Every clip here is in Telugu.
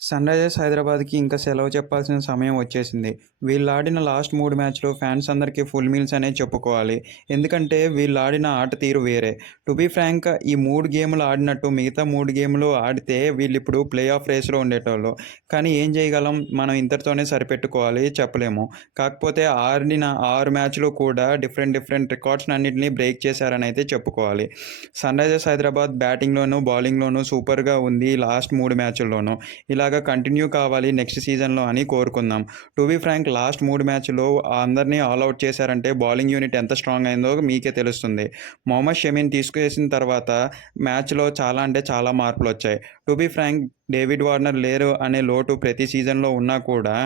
సన్‌రైజర్స్ హైదరాబాద్‌కి ఇంక సెలవు చెప్పాల్సిన సమయం వచ్చేసింది. వీళ్ళాడిన లాస్ట్ 3 మ్యాచ్‌లు ఫ్యాన్స్ అందరికీ ఫుల్ మీల్స్ అనే చెప్పుకోవాలి. ఎందుకంటే వీళ్ళాడిన ఆట తీరు వేరే. టు బీ ఫ్రాంక్ ఈ 3 గేములు ఆడినట్టు మిగతా 3 గేములు ఆడితే వీళ్ళిప్పుడు ప్లే ఆఫ్ రేస్‌లో ఉండేటోళ్ళు. కానీ ఏం చేయగలం? మనం ఇంతటితోనే సరిపెట్టుకోవాలి చెప్పలేము. కాకపోతే ఆడిన 6 మ్యాచ్‌లు కూడా డిఫరెంట్ రికార్డ్స్‌నన్నిటిని బ్రేక్ చేశారనైతే చెప్పుకోవాలి. సన్‌రైజర్స్ హైదరాబాద్ బ్యాటింగ్‌లోనూ, బౌలింగ్‌లోనూ సూపర్‌గా ఉంది లాస్ట్ 3 మ్యాచుల్లోనూ. ఇలాగ కంటిన్యూ కావాలి నెక్స్ట్ సీజన్‌లో అని కోరుకుందాం. టు బీ ఫ్రాంక్ లాస్ట్ 3 మ్యాచ్‌లో అందరిని ఆల్ ఔట్ చేశారంటే బౌలింగ్ యూనిట్ ఎంత స్ట్రాంగ్ అయిందో మీకే తెలుస్తుంది. మొహమ్మద్ షమీని తీసుకేసిన తర్వాత మ్యాచ్‌లో చాలా అంటే చాలా మార్పులొచ్చాయి. To be frank David Warner లేరు అనే లోటు ప్రతి సీజన్‌లో ఉన్నా కూడా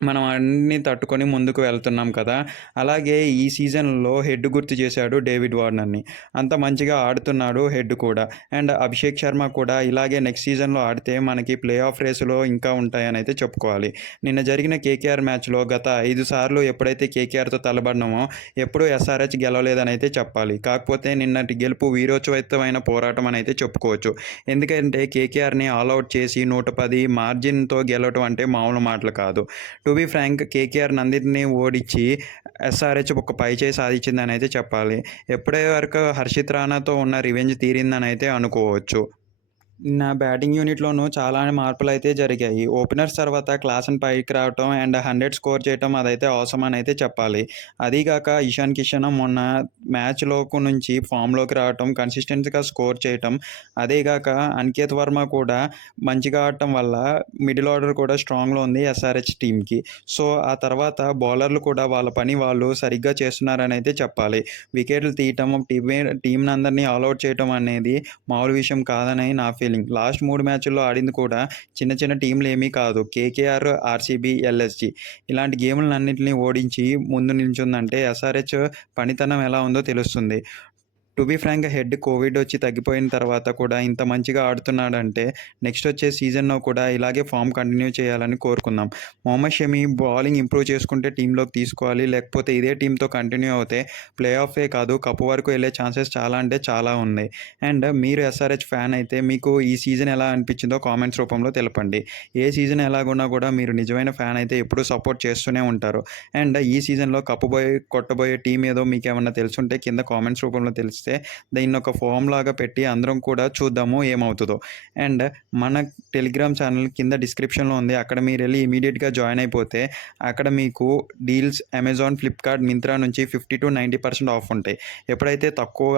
మనం అన్నీ తట్టుకొని ముందుకు వెళ్తున్నాం కదా! అలాగే ఈ సీజన్‌లో హెడ్ గుర్తు చేశాడు డేవిడ్ వార్నర్‌ని. అంత మంచిగా ఆడుతున్నాడు హెడ్ కూడా. అండ్ అభిషేక్ శర్మ కూడా ఇలాగే నెక్స్ట్ సీజన్‌లో ఆడితే మనకి ప్లే ఆఫ్ రేస్‌లో ఇంకా ఉంటాయనైతే చెప్పుకోవాలి. నిన్న జరిగిన కేకేఆర్ మ్యాచ్‌లో గత 5 సార్లు ఎప్పుడైతే కేకేఆర్‌తో తలపడినామో ఎప్పుడూ ఎస్ఆర్‌హెచ్ గెలవలేదనైతే చెప్పాలి. కాకపోతే నిన్నటి గెలుపు వీరోచితమైన పోరాటం అనైతే చెప్పుకోవచ్చు. ఎందుకంటే కేకేఆర్‌ని ఆల్ ఔట్ చేసి 110 మార్జిన్‌తో గెలవటం అంటే మామూలు మాటలు కాదు. టు బీ ఫ్రాంక్ కేకేఆర్ నందిని ఓడించి ఎస్ఆర్హెచ్ ఒక పైచేయి సాధించిందనైతే చెప్పాలి. ఎప్పటి వరకు హర్షిత్ రాణాతో ఉన్న రివెంజ్ తీరిందనైతే అనుకోవచ్చు. నా బ్యాటింగ్ యూనిట్‌లోనూ చాలా మార్పులైతే జరిగాయి. ఓపెనర్స్ తర్వాత క్లాసన్ పైకి రావటం అండ్ 100 స్కోర్ చేయటం అదైతే ఆసమ్ అనైతే చెప్పాలి. అదీగాక ఇషాన్ కిషన్ మొన్న మ్యాచ్‌లోకి నుంచి ఫామ్‌లోకి రావటం, కన్సిస్టెన్సీగా స్కోర్ చేయటం, అదేగాక అనికేత్ వర్మ కూడా మంచిగా ఆడటం వల్ల మిడిల్ ఆర్డర్ కూడా స్ట్రాంగ్‌లో ఉంది ఎస్ఆర్‌హెచ్ టీమ్‌కి. సో, ఆ తర్వాత బౌలర్లు కూడా వాళ్ళ పని వాళ్ళు సరిగ్గా చేస్తున్నారనైతే చెప్పాలి. వికెట్లు తీయటం, టీమ్‌నందరిని ఆల్ ఔట్ చేయటం అనేది మామూలు విషయం కాదని నా ఫీలింగ్. లాస్ట్ 3 మ్యాచుల్లో ఆడింది కూడా చిన్న చిన్న టీమ్‌లేమీ కాదు. కేకేఆర్, ఆర్‌సీబీ, ఎల్ఎస్‌జీ ఇలాంటి గేములన్నిటిని ఓడించి ముందు నిల్చుందంటే ఎస్ఆర్‌హెచ్ పనితనం ఎలా ఉందో తెలుస్తుంది. To be frank Head Covid వచ్చి తగ్గిపోయిన తర్వాత కూడా ఇంత మంచిగా ఆడుతున్నాడంటే నెక్స్ట్ వచ్చే సీజన్‌లో కూడా ఇలాగే ఫామ్ కంటిన్యూ చేయాలని కోరుకుందాం. మొహమ్మద్ షమి బౌలింగ్ ఇంప్రూవ్ చేసుకుంటే టీంలోకి తీసుకోవాలి. లేకపోతే ఇదే టీంతో కంటిన్యూ అవుతే ప్లే ఆఫే కాదు కప్ వరకు వెళ్ళే ఛాన్సెస్ చాలా అంటే చాలా ఉన్నాయి. అండ్ మీరు ఎస్ఆర్‌హెచ్ ఫ్యాన్ అయితే మీకు ఈ సీజన్ ఎలా అనిపించిందో కామెంట్స్ రూపంలో తెలపండి. ఏ సీజన్ ఎలాగున్నా కూడా మీరు నిజమైన ఫ్యాన్ అయితే ఎప్పుడూ సపోర్ట్ చేస్తూనే ఉంటారు. అండ్ ఈ సీజన్‌లో కొట్టబోయే టీం ఏదో మీకేమన్నా తెలుసుంటే కింద కామెంట్స్ రూపంలో తెలిస్తే దీన్ని ఒక ఫామ్ లాగా పెట్టి అందరం కూడా చూద్దాము ఏమవుతుందో. అండ్ మన టెలిగ్రామ్ ఛానల్ కింద డిస్క్రిప్షన్‌లో ఉంది. అక్కడ మీరెళ్ళి ఇమ్మీడియేట్‌గా జాయిన్ అయిపోతే అక్కడ మీకు డీల్స్ అమెజాన్, ఫ్లిప్‌కార్ట్, మింత్రా నుంచి 50-90% ఆఫ్ ఉంటాయి. ఎప్పుడైతే తక్కువ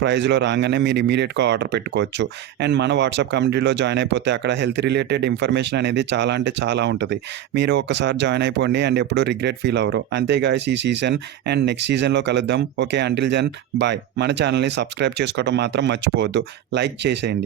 ప్రైస్‌లో రాంగానే మీరు ఇమ్మీడియేట్‌గా ఆర్డర్ పెట్టుకోవచ్చు. అండ్ మన వాట్సాప్ కమ్యూనిటీలో జాయిన్ అయిపోతే అక్కడ హెల్త్ రిలేటెడ్ ఇన్ఫర్మేషన్ అనేది చాలా అంటే చాలా ఉంటుంది. మీరు ఒక్కసారి జాయిన్ అయిపోండి అండ్ ఎప్పుడూ రిగ్రెట్ ఫీల్ అవ్వరు. అంతే గాయ్స్ ఈ సీజన్ అండ్ నెక్స్ట్ సీజన్‌లో కలుద్దాం. Okay until then bye. మన ఛానల్‌ని సబ్స్క్రైబ్ చేసుకోవడం మాత్రం మర్చిపోవద్దు. లైక్ చేసేయండి.